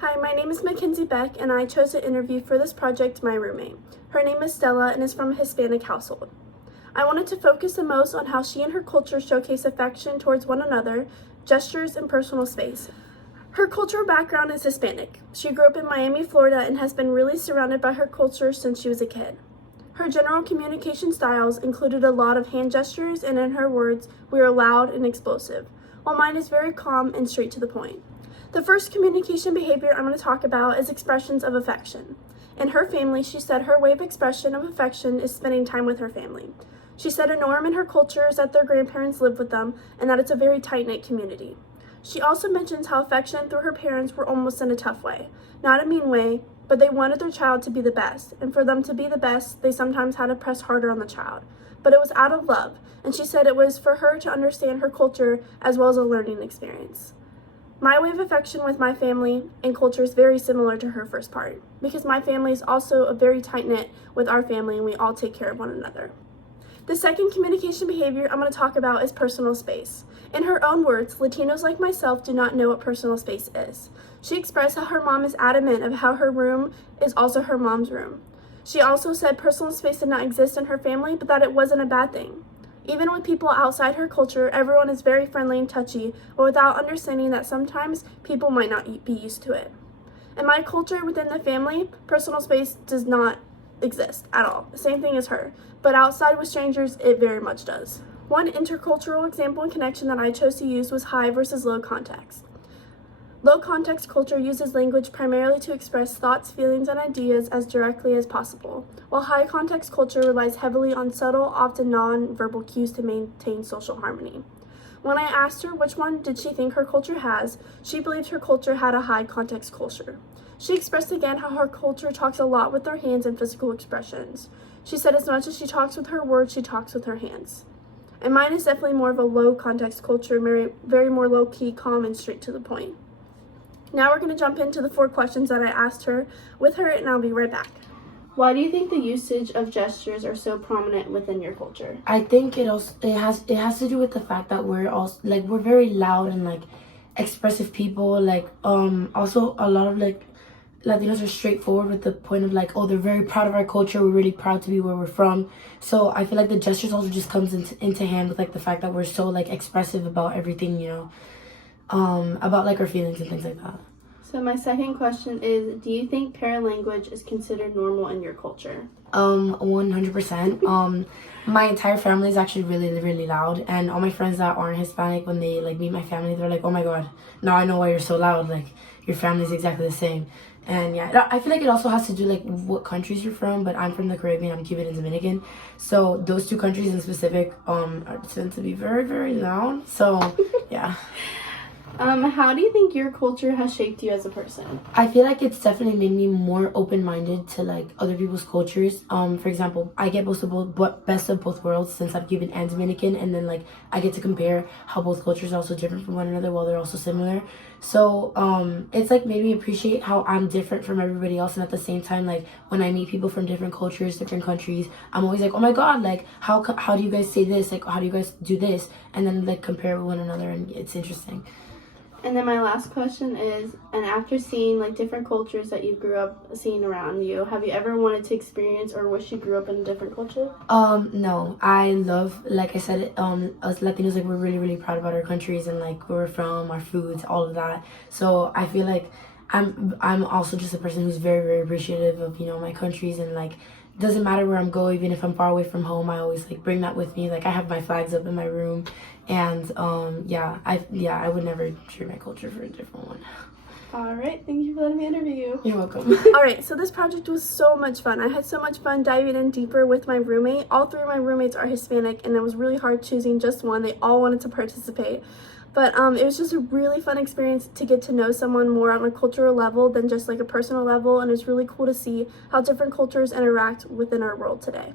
Hi, my name is Mackenzie Beck, and I chose to interview for this project my roommate. Her name is Stella and is from a Hispanic household. I wanted to focus the most on how she and her culture showcase affection towards one another, gestures, and personal space. Her cultural background is Hispanic. She grew up in Miami, Florida, and has been really surrounded by her culture since she was a kid. Her general communication styles included a lot of hand gestures, and in her words, we are loud and explosive, while mine is very calm and straight to the point. The first communication behavior I'm going to talk about is expressions of affection. In her family, she said her way of expression of affection is spending time with her family. She said a norm in her culture is that their grandparents live with them and that it's a very tight-knit community. She also mentions how affection through her parents were almost in a tough way, not a mean way, but they wanted their child to be the best, and for them to be the best, they sometimes had to press harder on the child. But it was out of love, and she said it was for her to understand her culture as well as a learning experience. My way of affection with my family and culture is very similar to her first part, because my family is also a very tight-knit with our family and we all take care of one another. The second communication behavior I'm going to talk about is personal space. In her own words, Latinos like myself do not know what personal space is. She expressed how her mom is adamant of how her room is also her mom's room. She also said personal space did not exist in her family, but that it wasn't a bad thing. Even with people outside her culture, everyone is very friendly and touchy, but without understanding that sometimes people might not be used to it. In my culture within the family, personal space does not exist at all. Same thing as her, but outside with strangers, it very much does. One intercultural example and connection that I chose to use was high versus low context. Low context culture uses language primarily to express thoughts, feelings, and ideas as directly as possible, while high context culture relies heavily on subtle, often non-verbal cues to maintain social harmony. When I asked her which one did she think her culture has, she believed her culture had a high context culture. She expressed again how her culture talks a lot with her hands and physical expressions. She said as much as she talks with her words, she talks with her hands. And mine is definitely more of a low context culture, very more low-key, calm, and straight to the point. Now we're going to jump into the 4 questions that I asked her with her, and I'll be right back. Why do you think the usage of gestures are so prominent within your culture? I think it has to do with the fact that we're very loud and expressive people. Also a lot of Latinos are straightforward with the point of they're very proud of our culture. We're really proud to be where we're from. So I feel like the gestures also just comes into hand with the fact that we're so expressive about everything, about our feelings and things like that. So my second question is, do you think paralanguage is considered normal in your culture? 100%. My entire family is actually really, really loud, and all my friends that aren't Hispanic, when they meet my family, they're like, "Oh my God, now I know why you're so loud. Your family's exactly the same." And yeah, I feel like it also has to do what countries you're from. But I'm from the Caribbean. I'm Cuban and Dominican, so those 2 countries in specific tend to be very, very loud. So yeah. How do you think your culture has shaped you as a person? I feel like it's definitely made me more open-minded to other people's cultures. For example, I get best of both worlds since I'm Cuban and Dominican, and then I get to compare how both cultures are also different from one another while they're also similar. So it's made me appreciate how I'm different from everybody else, and at the same time, when I meet people from different cultures, different countries, I'm always oh my God, how do you guys say this? How do you guys do this? And then compare with one another, and it's interesting. And then my last question is, and after seeing different cultures that you grew up seeing around you, have you ever wanted to experience or wish you grew up in a different culture? No. I love, like I said, us Latinos, we're really, really proud about our countries and where we're from, our foods, all of that. So I feel like I'm also just a person who's very, very appreciative of, my countries, and doesn't matter where I'm going, even if I'm far away from home, I always bring that with me. I have my flags up in my room, and I would never trade my culture for a different one. All right, thank you for letting me interview you. You're welcome. All right, so this project was so much fun. I had so much fun diving in deeper with my roommate. All 3 of my roommates are Hispanic, and it was really hard choosing just one. They all wanted to participate. But it was just a really fun experience to get to know someone more on a cultural level than just a personal level, and it's really cool to see how different cultures interact within our world today.